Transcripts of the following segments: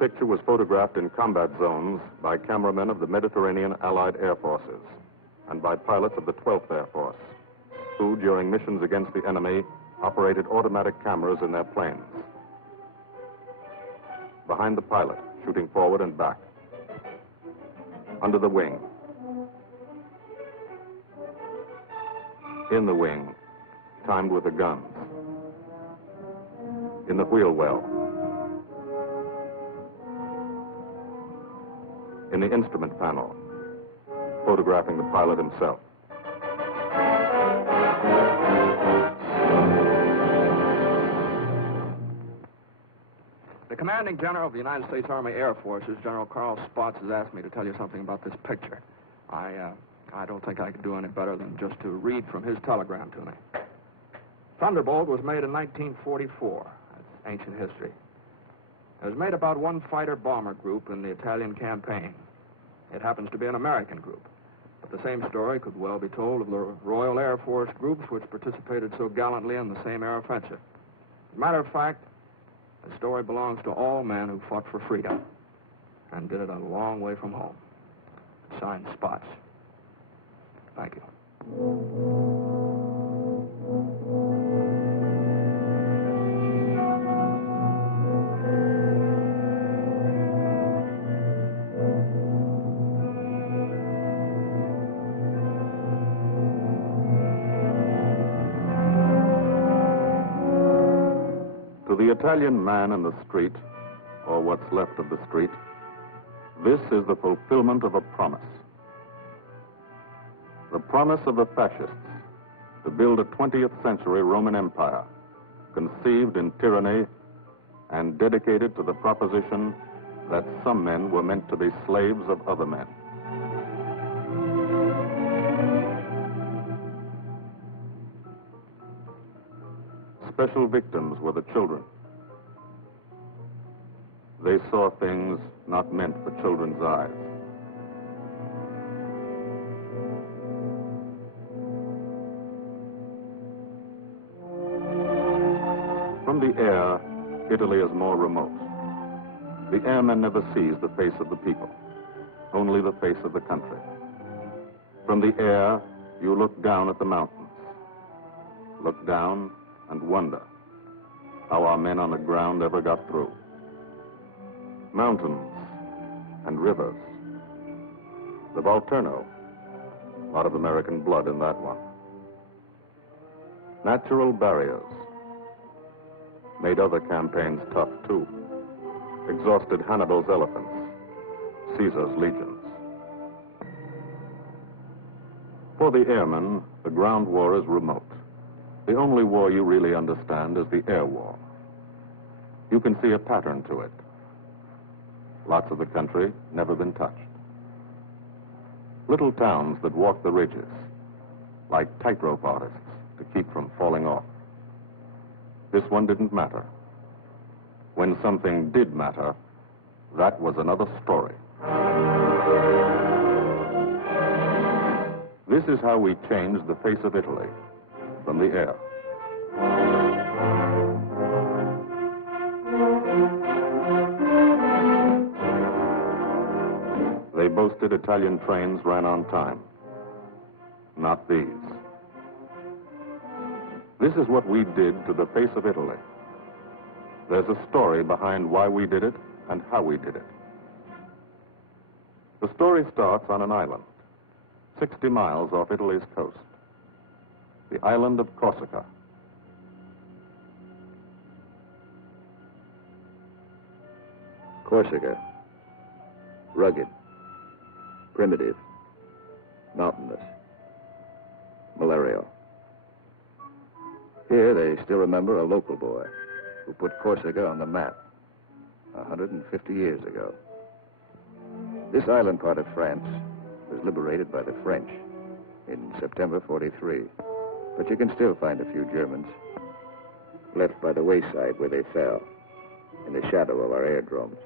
picture was photographed in combat zones by cameramen of the Mediterranean Allied Air Forces and by pilots of the 12th Air Force, who, during missions against the enemy, operated automatic cameras in their planes. Behind the pilot, shooting forward and back. Under the wing. In the wing, timed with the guns. In the wheel well. In the instrument panel, photographing the pilot himself. The commanding general of the United States Army Air Forces, General Carl Spaatz, has asked me to tell you something about this picture. I don't think I could do any better than just to read from his telegram to me. Thunderbolt was made in 1944. That's ancient history. It was made about one fighter-bomber group in the Italian campaign. It happens to be an American group. But the same story could well be told of the Royal Air Force groups which participated so gallantly in the same air offensive. As a matter of fact, the story belongs to all men who fought for freedom and did it a long way from home. Signed, Spaatz. Thank you. To the Italian man in the street, or what's left of the street, this is the fulfillment of a promise. The promise of the fascists to build a 20th century Roman Empire, conceived in tyranny and dedicated to the proposition that some men were meant to be slaves of other men. Special victims were the children. They saw things not meant for children's eyes. From the air, Italy is more remote. The airman never sees the face of the people, only the face of the country. From the air, you look down at the mountains. Look down and wonder how our men on the ground ever got through. Mountains and rivers. The Volturno, a lot of American blood in that one. Natural barriers made other campaigns tough too. Exhausted Hannibal's elephants, Caesar's legions. For the airmen, the ground war is remote. The only war you really understand is the air war. You can see a pattern to it. Lots of the country never been touched. Little towns that walk the ridges, like tightrope artists to keep from falling off. This one didn't matter. When something did matter, that was another story. This is how we changed the face of Italy. From the air. They boasted Italian trains ran on time. Not these. This is what we did to the face of Italy. There's a story behind why we did it and how we did it. The story starts on an island, 60 miles off Italy's coast. The island of Corsica. Corsica. Rugged. Primitive. Mountainous. Malarial. Here they still remember a local boy who put Corsica on the map 150 years ago. This island part of France was liberated by the French in September '43. But you can still find a few Germans left by the wayside where they fell, in the shadow of our aerodromes.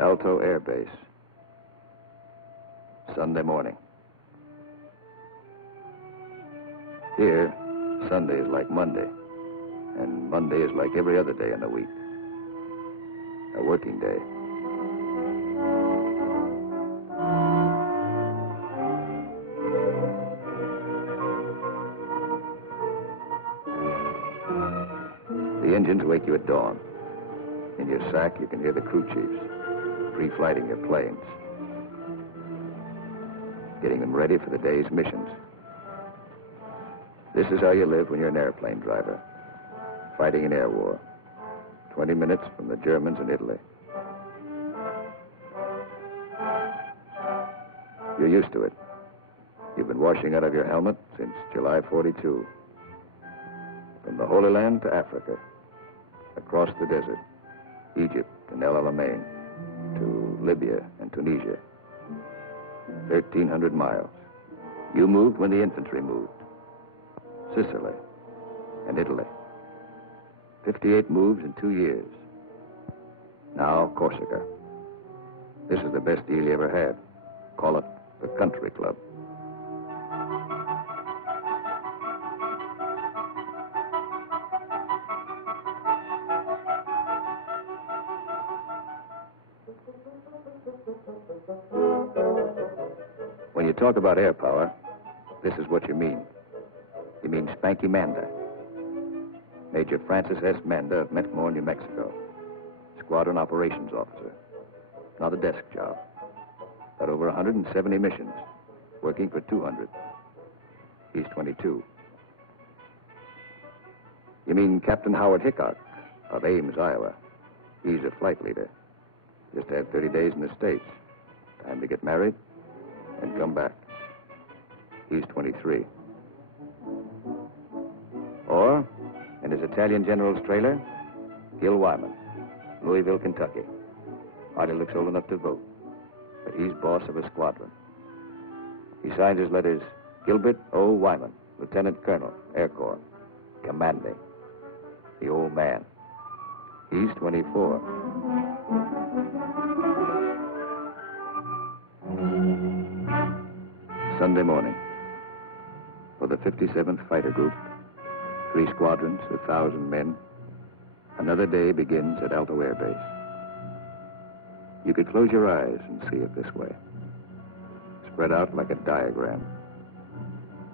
Alto Air Base. Sunday morning. Here, Sunday is like Monday, and Monday is like every other day in the week. A working day. The engines wake you at dawn. In your sack, you can hear the crew chiefs pre-flighting your planes, getting them ready for the day's missions. This is how you live when you're an airplane driver, fighting an air war, 20 minutes from the Germans in Italy. You're used to it. You've been washing out of your helmet since July 42. From the Holy Land to Africa, across the desert, Egypt and El Alamein, to Libya and Tunisia. 1,300 miles. You moved when the infantry moved. Sicily and Italy. 58 moves in 2 years. Now, Corsica. This is the best deal you ever had. Call it the country club. When you talk about air power, this is what you mean. You mean Spanky Manda. Major Francis S. Manda of Metmore, New Mexico. Squadron Operations Officer. Not a desk job. But over 170 missions, working for 200. He's 22. You mean Captain Howard Hickok of Ames, Iowa. He's a flight leader. Just had 30 days in the States. Time to get married and come back. He's 23. Or, in his Italian general's trailer, Gil Wyman, Louisville, Kentucky. Hardly looks old enough to vote, but he's boss of a squadron. He signs his letters, Gilbert O. Wyman, Lieutenant Colonel, Air Corps, commanding. The old man. He's 24. Sunday morning. For the 57th Fighter Group, 3 squadrons, 1,000 men, another day begins at Alto Air Base. You could close your eyes and see it this way. Spread out like a diagram.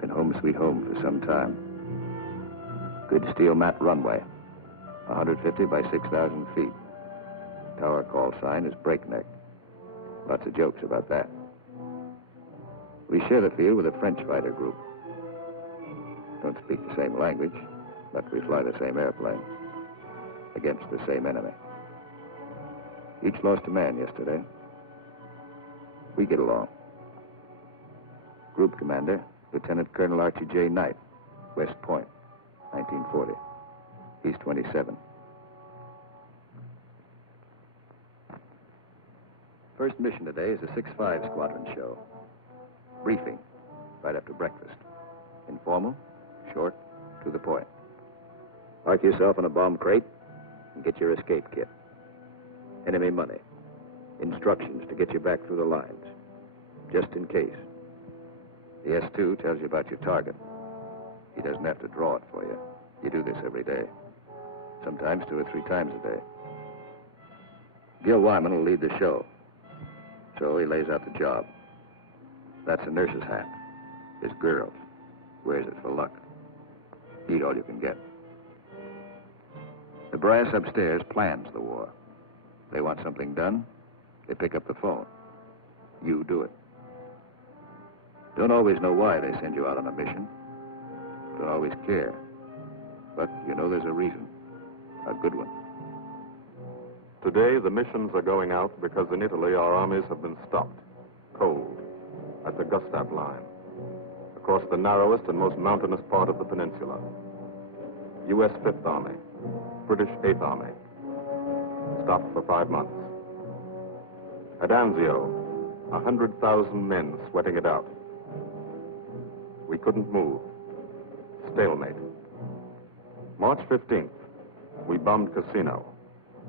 Been home sweet home for some time. Good steel mat runway, 150 by 6,000 feet. Tower call sign is breakneck. Lots of jokes about that. We share the field with a French fighter group. Don't speak the same language, but we fly the same airplane against the same enemy. Each lost a man yesterday. We get along. Group commander, Lieutenant Colonel Archie J. Knight, West Point, 1940. He's 27. First mission today is a 6-5 squadron show. Briefing, right after breakfast. Informal, short, to the point. Park yourself in a bomb crate and get your escape kit. Enemy money. Instructions to get you back through the lines, just in case. The S2 tells you about your target. He doesn't have to draw it for you. You do this every day. Sometimes 2 or 3 times a day. Gil Wyman will lead the show. So he lays out the job. That's a nurse's hat. His girls. Wears it for luck. Eat all you can get. The brass upstairs plans the war. They want something done, they pick up the phone. You do it. Don't always know why they send you out on a mission. Don't always care. But you know there's a reason. A good one. Today, the missions are going out because in Italy, our armies have been stopped, cold, at the Gustav Line, across the narrowest and most mountainous part of the peninsula. U.S. 5th Army, British 8th Army, stopped for 5 months. At Anzio, 100,000 men sweating it out. We couldn't move. Stalemate. March 15th, we bombed Cassino,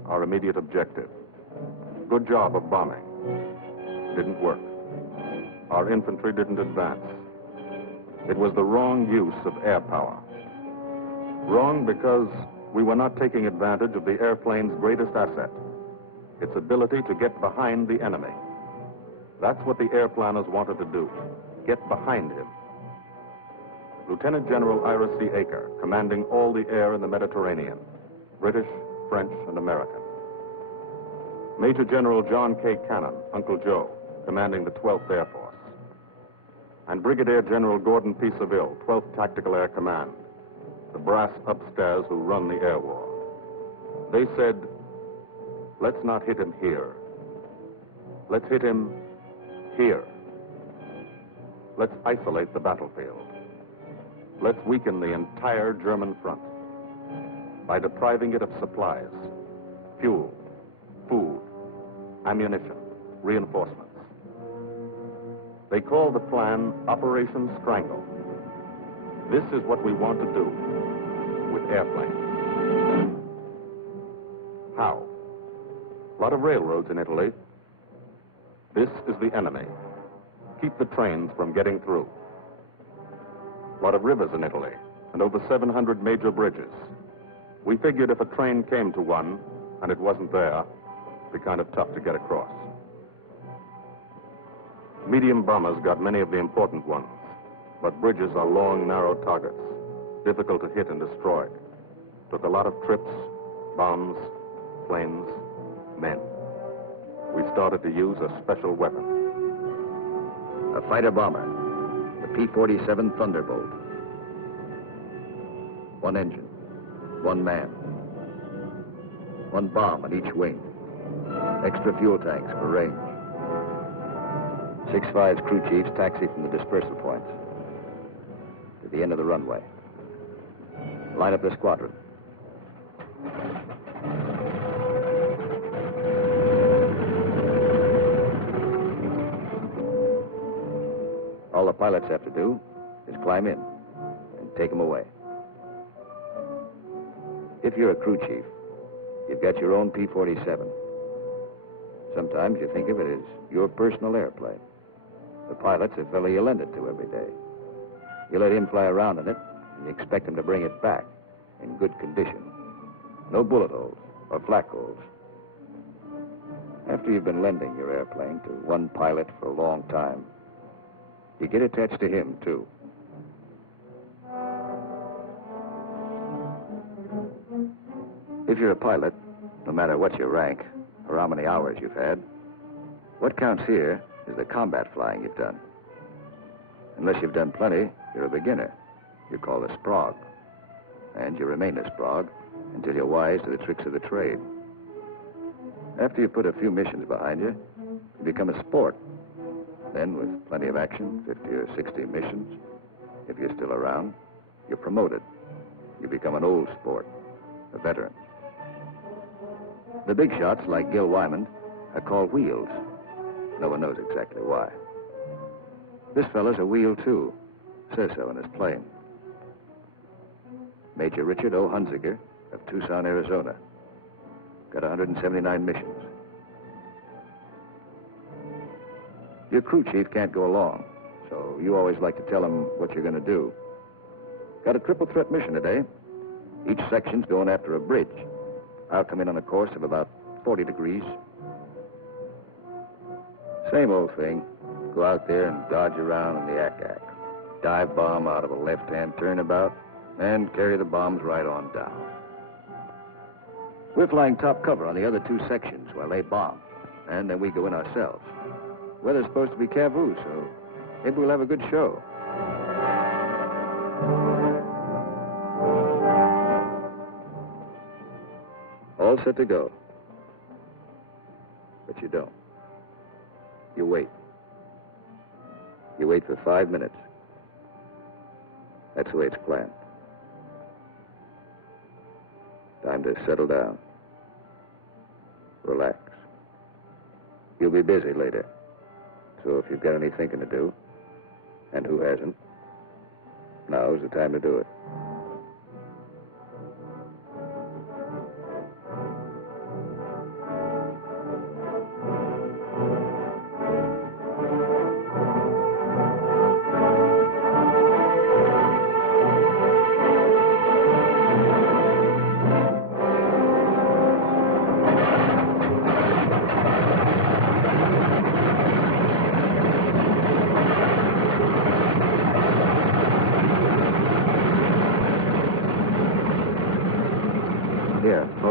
our immediate objective. Good job of bombing. Didn't work. Our infantry didn't advance. It was the wrong use of air power. Wrong because we were not taking advantage of the airplane's greatest asset, its ability to get behind the enemy. That's what the airplanners wanted to do, get behind him. Lieutenant General Ira C. Aker, commanding all the air in the Mediterranean, British, French, and American. Major General John K. Cannon, Uncle Joe, commanding the 12th Air Force. And Brigadier General Gordon P. Seville, 12th Tactical Air Command, the brass upstairs who run the air war. They said, let's not hit him here. Let's hit him here. Let's isolate the battlefield. Let's weaken the entire German front by depriving it of supplies, fuel, food, ammunition, reinforcements. They call the plan Operation Strangle. This is what we want to do with airplanes. How? A lot of railroads in Italy. This is the enemy. Keep the trains from getting through. A lot of rivers in Italy, and over 700 major bridges. We figured if a train came to one, and it wasn't there, it'd be kind of tough to get across. Medium bombers got many of the important ones, but bridges are long, narrow targets, difficult to hit and destroy. Took a lot of trips, bombs, planes, men. We started to use a special weapon. A fighter bomber, the P47 Thunderbolt. One engine, one man, one bomb on each wing, extra fuel tanks for range. 6-5's crew chiefs taxi from the dispersal points to the end of the runway. Line up the squadron. All the pilots have to do is climb in and take them away. If you're a crew chief, you've got your own P47. Sometimes you think of it as your personal airplane. The pilot's a fellow you lend it to every day. You let him fly around in it, and you expect him to bring it back in good condition. No bullet holes or flak holes. After you've been lending your airplane to one pilot for a long time, you get attached to him, too. If you're a pilot, no matter what your rank or how many hours you've had, what counts here is the combat flying you've done. Unless you've done plenty, you're a beginner. You're called a sprog. And you remain a sprog until you're wise to the tricks of the trade. After you put a few missions behind you, you become a sport. Then, with plenty of action, 50 or 60 missions, if you're still around, you're promoted. You become an old sport, a veteran. The big shots, like Gil Wyman, are called wheels. No one knows exactly why. This fellow's a wheel, too. Says so in his plane. Major Richard O. Hunziker of Tucson, Arizona. Got 179 missions. Your crew chief can't go along, so you always like to tell him what you're going to do. Got a triple threat mission today. Each section's going after a bridge. I'll come in on a course of about 40 degrees. Same old thing. Go out there and dodge around in the ack-ack. Dive bomb out of a left-hand turnabout and carry the bombs right on down. We're flying top cover on the other two sections while they bomb, and then we go in ourselves. Weather's supposed to be Cavoo, so maybe we'll have a good show. All set to go. But you don't. You wait. You wait for 5 minutes. That's the way it's planned. Time to settle down. Relax. You'll be busy later. So if you've got any thinking to do, and who hasn't, now's the time to do it.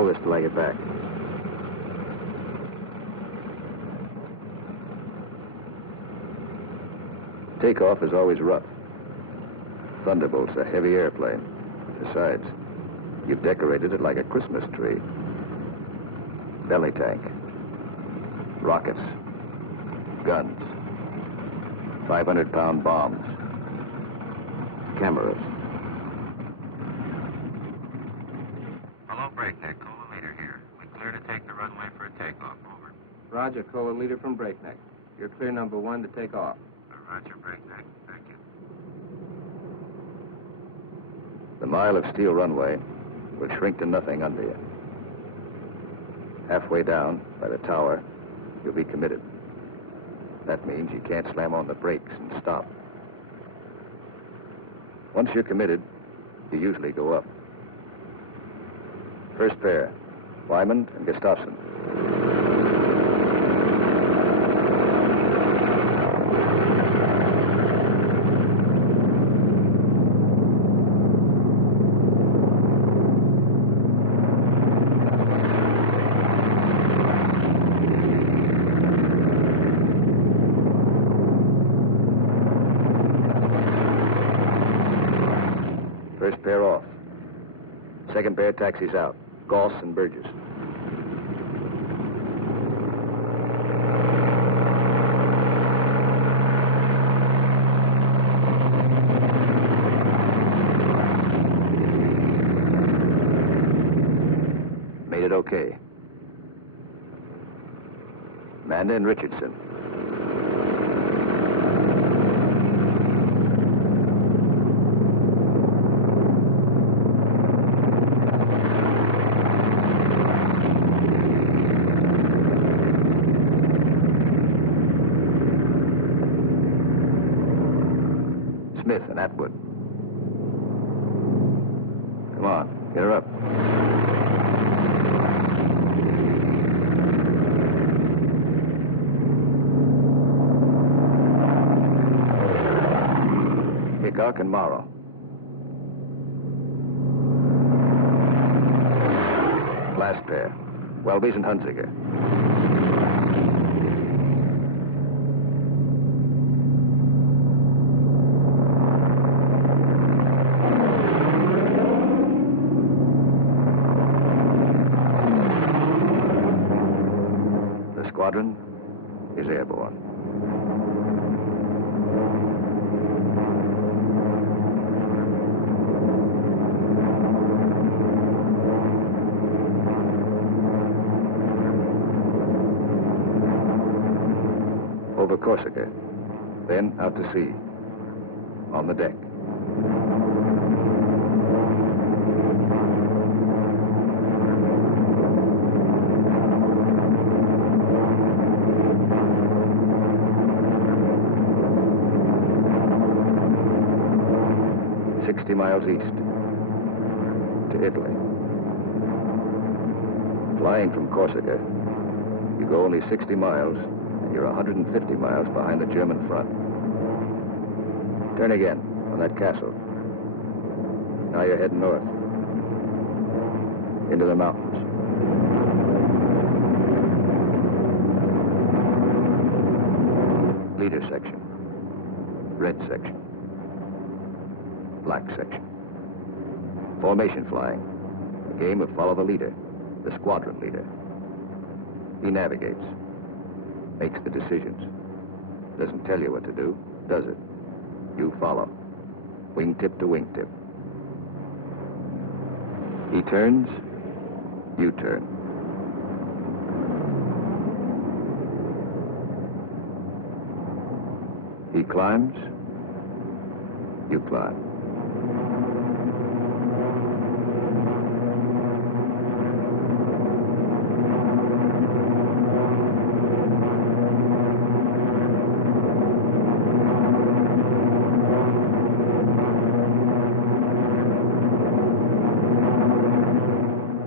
Follow this till I get back. Takeoff is always rough. Thunderbolt's a heavy airplane. Besides, you've decorated it like a Christmas tree. Belly tank, rockets, guns, 500-pound bombs, cameras. Hello, Breakneck. Cola leader here. We clear to take the runway for a takeoff. Over. Roger, Cola leader from Breakneck. You're clear number 1 to take off. Roger, Breakneck. Thank you. The mile of steel runway will shrink to nothing under you. Halfway down, by the tower, you'll be committed. That means you can't slam on the brakes and stop. Once you're committed, you usually go up. First pair, Wyman and Gustafson. First pair off. Second pair taxis out. Goss and Burgess. Made it okay. Manda and Richardson. Smith and Atwood. Come on, get her up. Hickok and Morrow. Last pair, Welby's and Hunziker. The squadron is airborne. Over Corsica, then out to sea, on the deck. Miles east to Italy. Flying from Corsica, you go only 60 miles and you're 150 miles behind the German front. Turn again on that castle. Now you're heading north into the mountains. Leader section, red section, black section. Formation flying, a game of follow the leader, the squadron leader. He navigates, makes the decisions. Doesn't tell you what to do, does it? You follow, wingtip to wingtip. He turns, you turn. He climbs, you climb.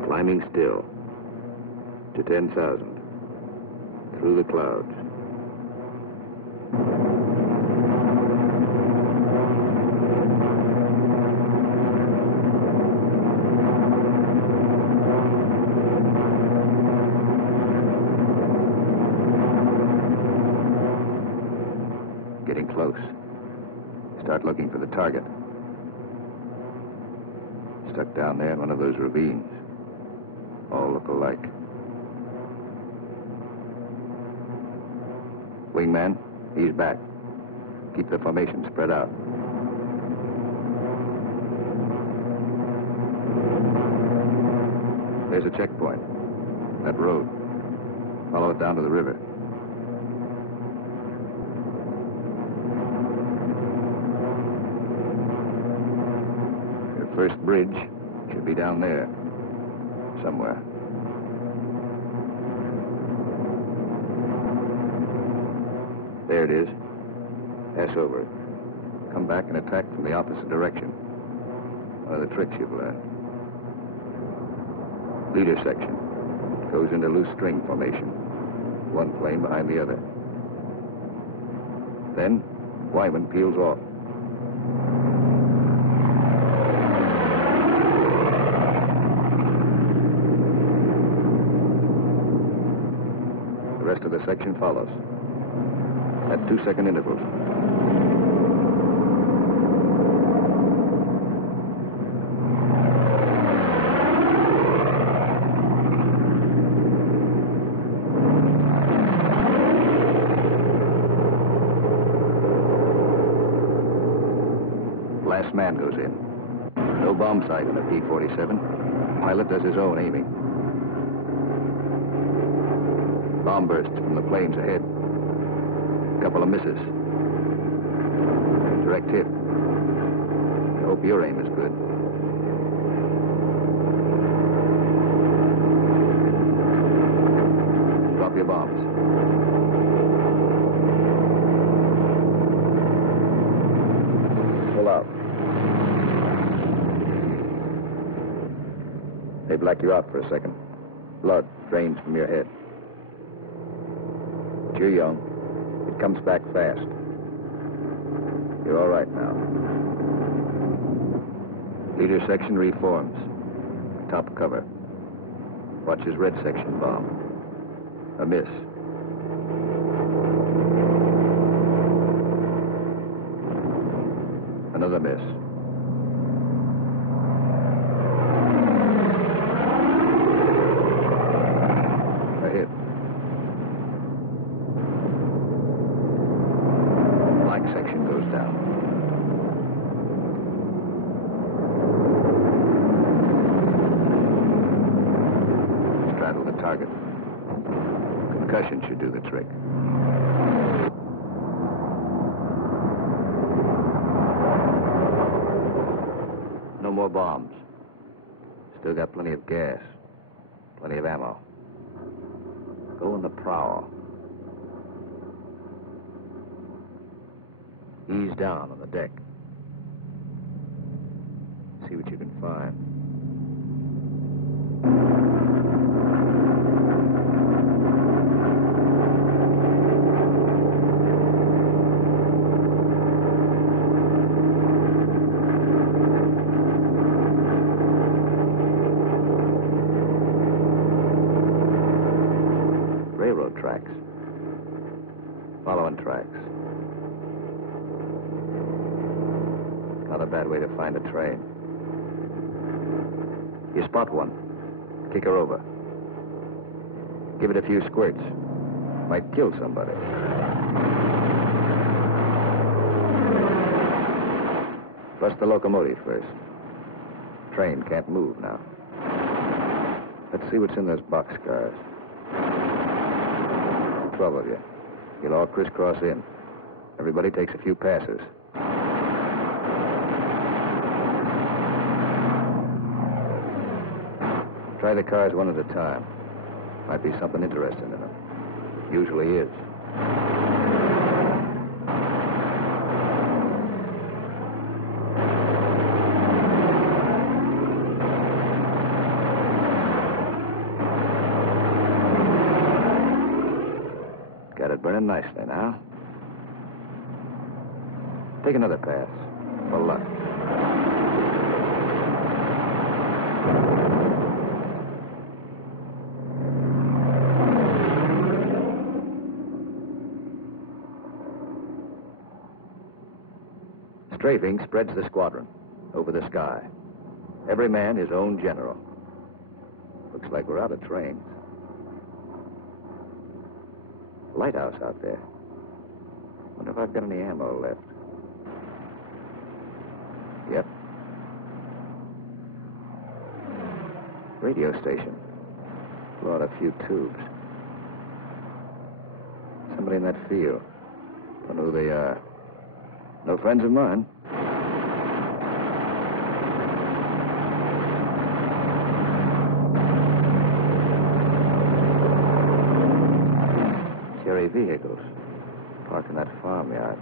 Climbing still to 10,000 through the clouds. close. Start looking for the target. Stuck down there in one of those ravines. All look alike. Wingman, he's back. Keep the formation spread out. There's a checkpoint. That road. Follow it down to the river. Your first bridge should be down there. Somewhere. There it is. Pass over it. Come back and attack from the opposite direction. One of the tricks you've learned. Leader section. Goes into loose string formation. One plane behind the other. Then, Wyman peels off. The rest of the section follows. At 2-second intervals. Last man goes in. No bomb sight in the P47. Pilot does his own aiming. Bomb bursts from the planes ahead. Couple of misses. Direct hit. I hope your aim is good. Drop your bombs. Pull out. They black you out for a second. Blood drains from your head. But you're young. It comes back fast. You're all right now. Leader section reforms. Top cover. Watch his red section bomb. A miss. Another miss. A hit. Black section goes down. Straddle the target. Concussion should do the trick. No more bombs. Still got plenty of gas. Plenty of ammo. Go in the prow. Ease down on the deck. See what you can find. Railroad tracks. Following tracks. Not a bad way to find a train. You spot one. Kick her over. Give it a few squirts. Might kill somebody. Flush the locomotive first. Train can't move now. Let's see what's in those boxcars. 12 of you. You'll all crisscross in. Everybody takes a few passes. Try the cars one at a time. Might be something interesting in them. Usually is. Got it burning nicely now. Take another pass. For luck. strafing spreads the squadron over the sky. Every man his own general. Looks like we're out of trains. Lighthouse out there. Wonder if I've got any ammo left. Yep. Radio station. Blow out a few tubes. Somebody in that field. Don't know who they are. No friends of mine. Cherry vehicles parked in that farmyard.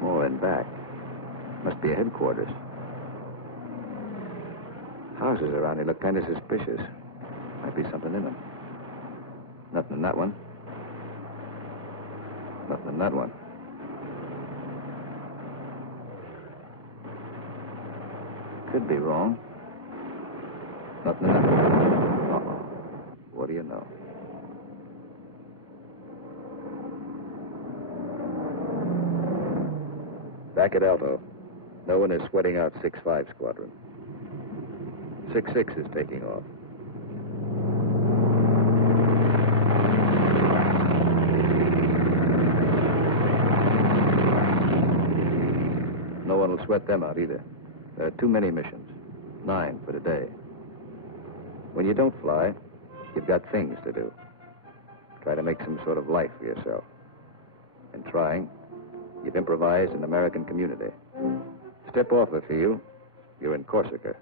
More in back. Must be a headquarters. Houses around here look kind of suspicious. Might be something in them. Nothing in that one. Nothing in that one. Could be wrong. Nothing in that one. Uh-oh. What do you know? Back at Alto. No one is sweating out 6-5 squadron. 6-6 is taking off. No one will sweat them out either. There are too many missions. 9 for today. When you don't fly, you've got things to do. Try to make some sort of life for yourself. In trying, you've improvised an American community. Step off the field, you're in Corsica.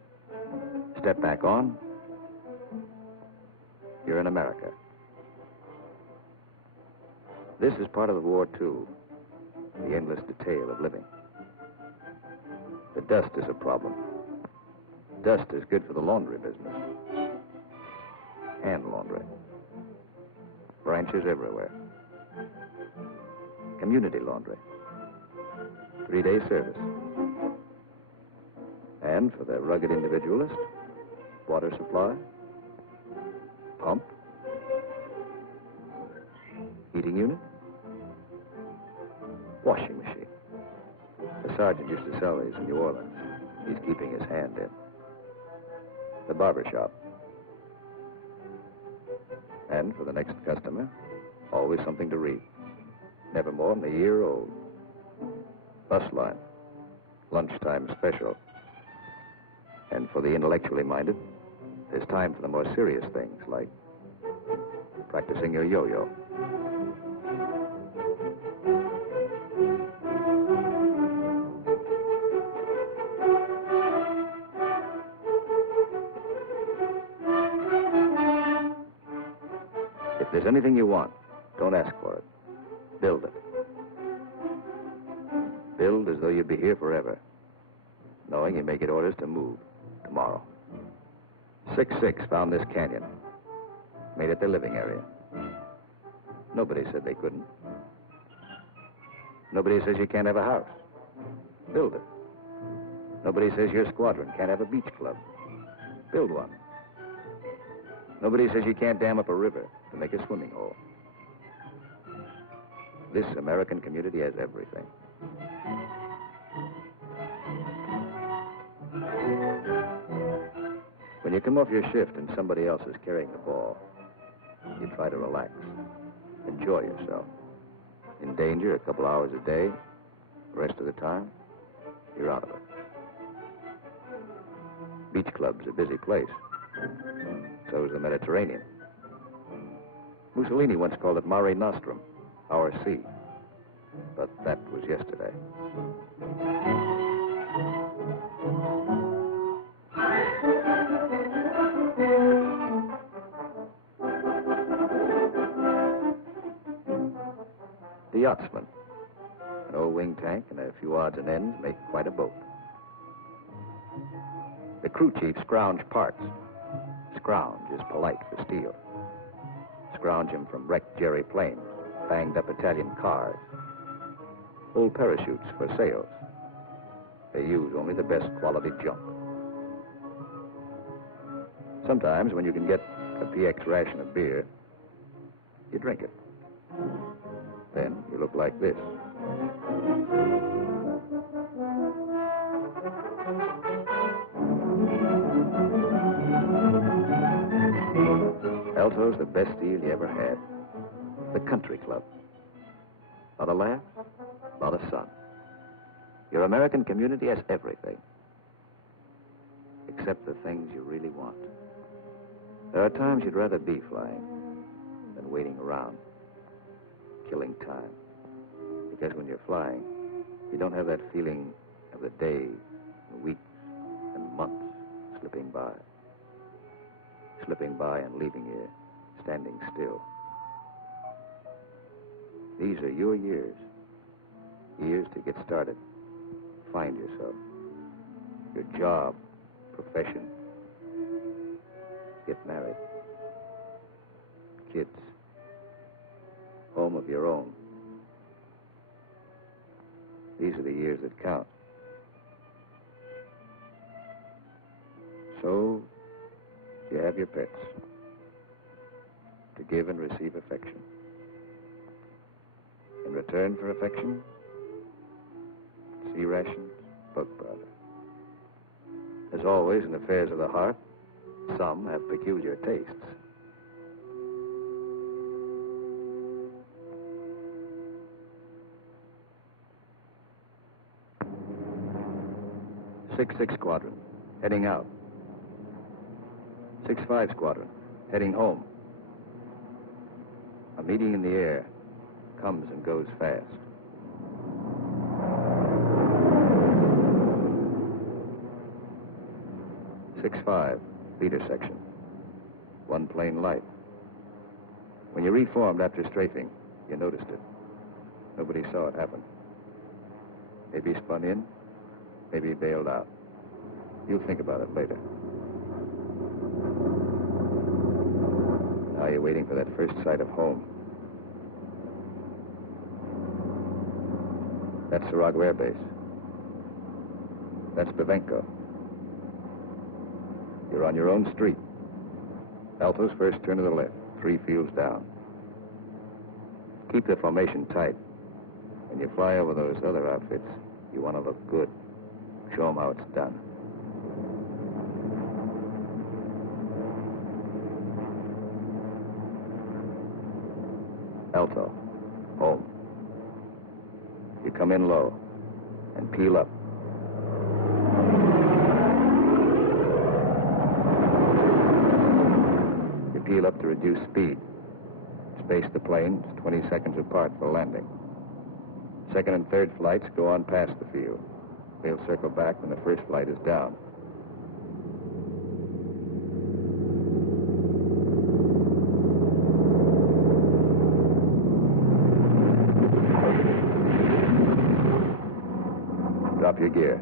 Step back on, you're in America. This is part of the war, too. The endless detail of living. The dust is a problem. Dust is good for the laundry business. Hand laundry. Branches everywhere. Community laundry. 3-day service. And for the rugged individualist, water supply, pump, heating unit, washing machine. The sergeant used to sell these in New Orleans. He's keeping his hand in. The barber shop. And for the next customer, always something to read. Never more than a year old. Bus line. Lunchtime special. And for the intellectually minded, there's time for the more serious things, like practicing your yo-yo. If there's anything you want, don't ask for it. Build it. Build as though you'd be here forever, knowing you may get orders to move tomorrow. 6-6 found this canyon, made it their living area. Nobody said they couldn't. Nobody says you can't have a house. Build it. Nobody says your squadron can't have a beach club. Build one. Nobody says you can't dam up a river to make a swimming hole. This American community has everything. When you come off your shift and somebody else is carrying the ball, you try to relax, enjoy yourself. In danger a couple hours a day, the rest of the time, you're out of it. Beach club's a busy place. So is the Mediterranean. Mussolini once called it Mare Nostrum, our sea. But that was yesterday. The yachtsman. An old wing tank and a few odds and ends make quite a boat. The crew chief scrounge parts. Scrounge is polite for steel. Scrounge him from wrecked Jerry planes, banged up Italian cars, old parachutes for sails. They use only the best quality junk. Sometimes when you can get a PX ration of beer, you drink it. Then You look like this. Alto's the best deal you ever had. The country club. Lot of laugh, lot of sun. Your American community has everything. Except the things you really want. There are times you'd rather be flying than waiting around, killing time. Because when you're flying, you don't have that feeling of the days and weeks and months slipping by. Slipping by and leaving you standing still. These are your years. Years to get started. Find yourself. Your job, profession. Get married. Kids. Home of your own. These are the years that count. So, you have your pets. To give and receive affection. In return for affection, sea rations, bug powder. As always in affairs of the heart, some have peculiar tastes. Six Squadron, heading out. 6-5 Squadron, heading home. A meeting in the air comes and goes fast. 6-5, leader section. One plane light. When you reformed after strafing, you noticed it. Nobody saw it happen. Maybe spun in, maybe bailed out. You'll think about it later. Now you're waiting for that first sight of home. That's Sarago Air Base. That's Bavenko. You're on your own street. Alto's first turn to the left, 3 fields down. Keep the formation tight. When you fly over those other outfits, you want to look good. Show them how it's done. Alto, home. You come in low and peel up. You peel up to reduce speed. Space the planes 20 seconds apart for landing. Second and third flights go on past the field. They'll circle back when the first flight is down. Drop your gear.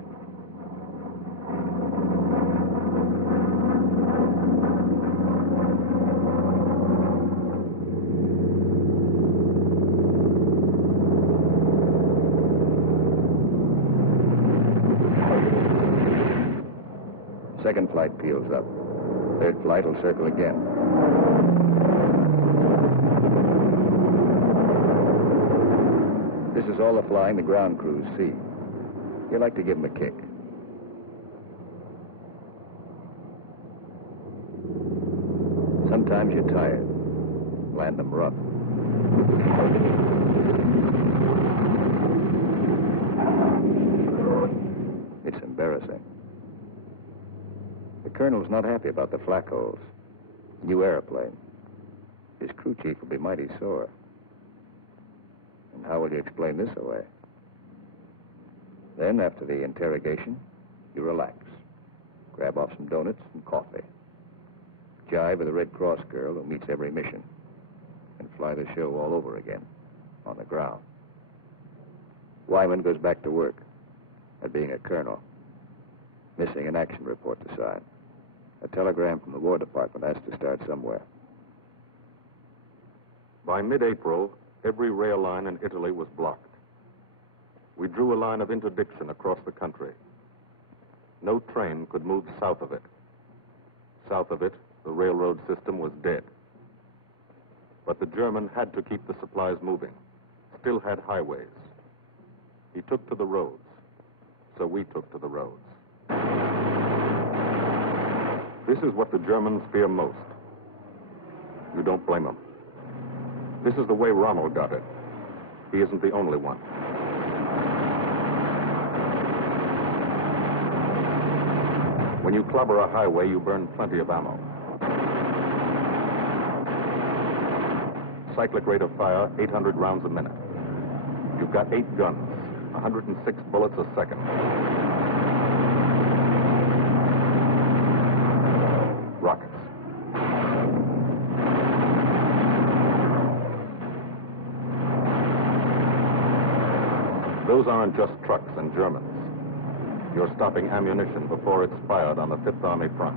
Second flight peels up. Third flight will circle again. This is all the flying the ground crews see. You like to give them a kick. Sometimes you're tired. Land them rough. It's embarrassing. The colonel's not happy about the flak holes. New airplane. His crew chief will be mighty sore. And how will you explain this away? Then, after the interrogation, you relax. Grab off some donuts and coffee. Jive with a Red Cross girl who meets every mission. And fly the show all over again, on the ground. Wyman goes back to work at being a colonel. Missing an action report to sign. A telegram from the War Department has to start somewhere. By mid-April, every rail line in Italy was blocked. We drew a line of interdiction across the country. No train could move south of it. South of it, the railroad system was dead. But the German had to keep the supplies moving. still had highways. He took to the roads, so we took to the roads. This is what the Germans fear most. You don't blame them. This is the way Rommel got it. He isn't the only one. When you clobber a highway, you burn plenty of ammo. Cyclic rate of fire, 800 rounds a minute. You've got 8 guns, 106 bullets a second. Rockets. Those aren't just trucks and Germans. You're stopping ammunition before it's fired on the Fifth Army front.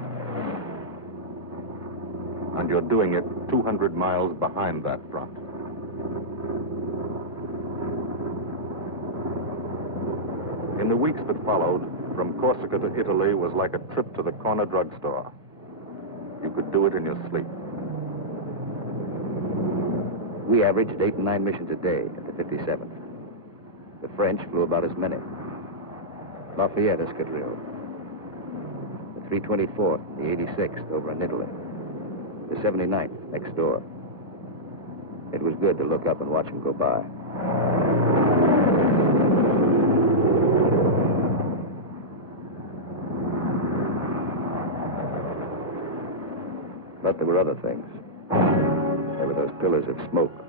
And you're doing it 200 miles behind that front. In the weeks that followed, from Corsica to Italy was like a trip to the corner drugstore. You could do it in your sleep. We averaged 8 and 9 missions a day at the 57th. The French flew about as many. Lafayette Escadrille. The 324th, the 86th over in Italy. The 79th next door. It was good to look up and watch them go by. But there were other things. There were those pillars of smoke.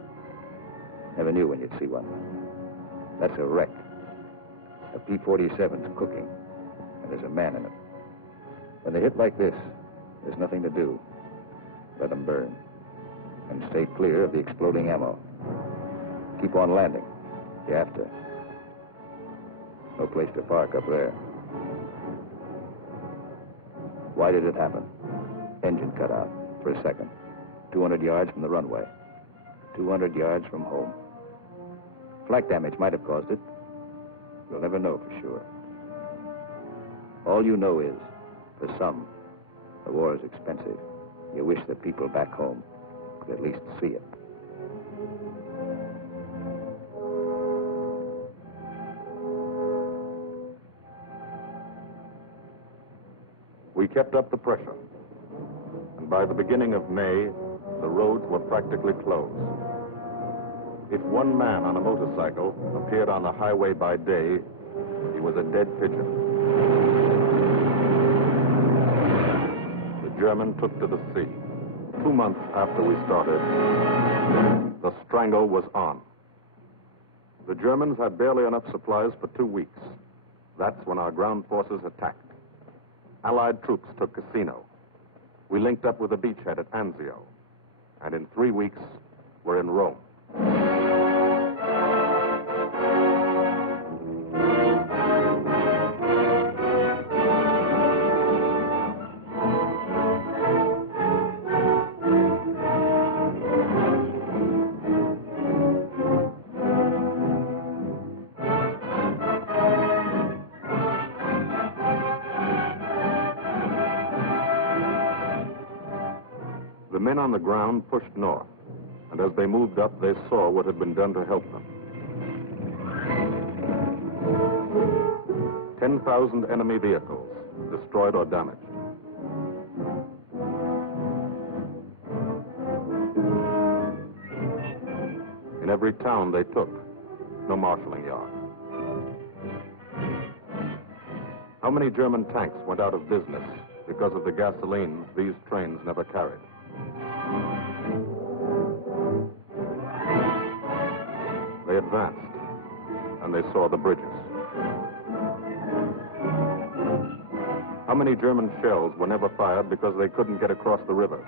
Never knew when you'd see one. That's a wreck. A P-47's cooking, and there's a man in it. When they hit like this, there's nothing to do. Let them burn. And stay clear of the exploding ammo. Keep on landing. You have to. No place to park up there. Why did it happen? Engine cut out for a second. 200 yards from the runway. 200 yards from home. Flak damage might have caused it. You'll never know for sure. All you know is, for some, the war is expensive. You wish the people back home could at least see it. We kept up the pressure. And by the beginning of May, the roads were practically closed. If one man on a motorcycle appeared on the highway by day, he was a dead pigeon. The German took to the sea. 2 months after we started, the strangle was on. The Germans had barely enough supplies for 2 weeks. That's when our ground forces attacked. Allied troops took Cassino. We linked up with the beachhead at Anzio. And in 3 weeks, we're in Rome. The men on the ground pushed north, and as they moved up, they saw what had been done to help them. 10,000 enemy vehicles, destroyed or damaged. In every town they took, no marshalling yard. How many German tanks went out of business because of the gasoline these trains never carried? They advanced, and they saw the bridges. How many German shells were never fired because they couldn't get across the rivers?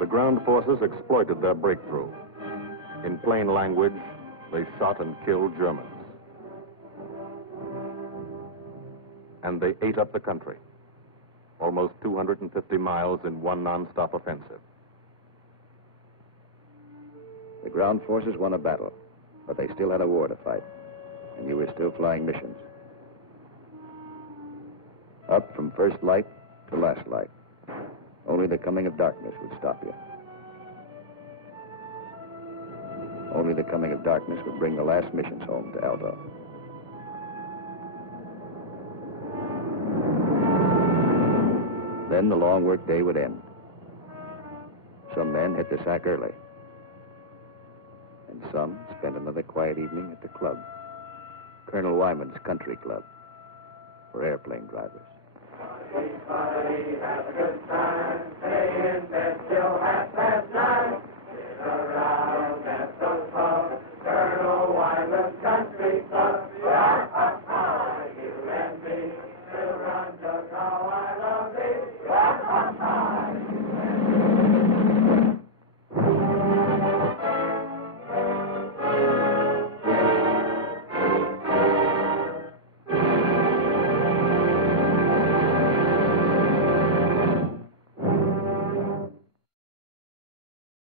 The ground forces exploited their breakthrough. In plain language, they shot and killed Germans. And they ate up the country. Almost 250 miles in one non-stop offensive. The ground forces won a battle, but they still had a war to fight, and you were still flying missions. Up from first light to last light. Only the coming of darkness would stop you. Only the coming of darkness would bring the last missions home to Aldo. Then the long work day would end. Some men hit the sack early. And some spent another quiet evening at the club. Colonel Wyman's Country Club for airplane drivers. Everybody have a good time, stay in bed till half